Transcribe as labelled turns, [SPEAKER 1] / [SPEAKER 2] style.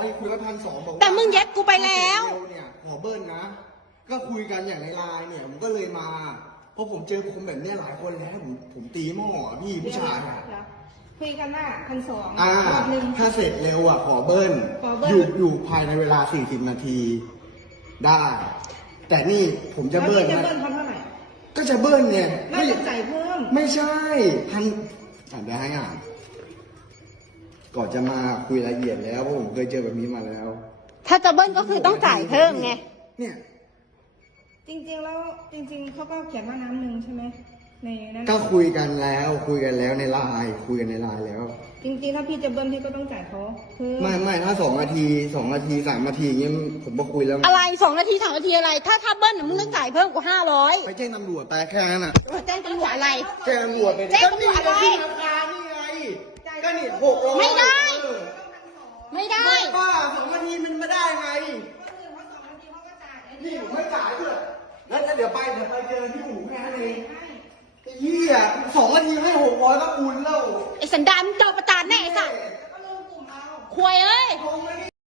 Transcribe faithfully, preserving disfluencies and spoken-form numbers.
[SPEAKER 1] คุยกันพันสองบอกว่า
[SPEAKER 2] แต่มึงเย็ดกูไปแล้ว
[SPEAKER 1] เนี่ยขอเบิ้ลนะก็คุยกันอย่างในไลน์เนี่ยผมก็เลยมาเพราะผมเจอคนแบบเนี้ยหลายคนแล้วผมผมตีหม้ออะพี่ผู้ชายอะ
[SPEAKER 3] คุยกันว่าพันสอง
[SPEAKER 1] อ่าร
[SPEAKER 3] อบหนึ่ง
[SPEAKER 1] ถ้าเสร็จเร็วอ่ะขอเบิ้ล
[SPEAKER 3] ขอเบิ้ล
[SPEAKER 1] อยู่อยู่ภายในเวลาสี่สิบนาทีได้ แต่นี่ผมจะ
[SPEAKER 3] แล้ว
[SPEAKER 1] เบิ้ล
[SPEAKER 3] พี่จะ
[SPEAKER 1] นะ
[SPEAKER 3] เบิ้ลเขาเท่าไหร่
[SPEAKER 1] ก็จะเบิ้ลเนี่ย
[SPEAKER 3] น่าจะจ่ายเพิ่ม
[SPEAKER 1] ไม่ใช่พันอ่านได้ให้อ่านก่อนจะมาคุยรายละเอียดแล้วเพราะผมเคยเจอแบบนี้มาแล้ว
[SPEAKER 2] ถ้าจะเบิ้ลก็คือต้องจ่ายเพิ่มไง
[SPEAKER 1] เนี่ย
[SPEAKER 3] จริงๆแล้วจริง ๆเขาก็เขียนว่าน้ำหนึ่งใช่ไหมในนั้น
[SPEAKER 1] ก็คุยกันแล้วคุยกันแล้วในไลน์คุยกันในไลน์แล้ว
[SPEAKER 3] จริงๆถ้าพี่จะเบิ้ลพี่ก็ต้องจ่ายเขาเพิ่ม
[SPEAKER 1] ไม่ไม่ถ้าสองนาทีสองนาทีสามนาทีอย่างเงี้ยผมก็คุยแล้ว
[SPEAKER 2] อะไรสองนาทีสามนาทีอะไร ถ้าถ้าเบิ้ลน่ะมึงต้องจ่ายเพิ่มกว่าห้าร้อย
[SPEAKER 1] ไปแจ้งตำรวจแต่แค่นั้นอ่ะ
[SPEAKER 2] แจ้งตำรวจอะไร
[SPEAKER 1] แจ้งตำรวจไป
[SPEAKER 2] แจ้งตำรวจอะไร
[SPEAKER 1] ก็นี่ไงราคานี่ไงก็นี่หกร้อย
[SPEAKER 2] ไม่ได้
[SPEAKER 1] เออ
[SPEAKER 2] ไม่ได้
[SPEAKER 1] ป้าสองนาทีมันไม่ได้ไงพี่ผมไม่จ่ายด้วยแล้วเดี๋ยวไปเดี๋ยวไปเจอที่หูแค่นั้นเองไอ้เหี้ยสองนาทีให้หกร้อยก็อุ่นแล้ว
[SPEAKER 2] ไอ้สันดานมึงเจอประจานแน่ไอ้สัสควยเอ้ย
[SPEAKER 1] ลงไม่ได้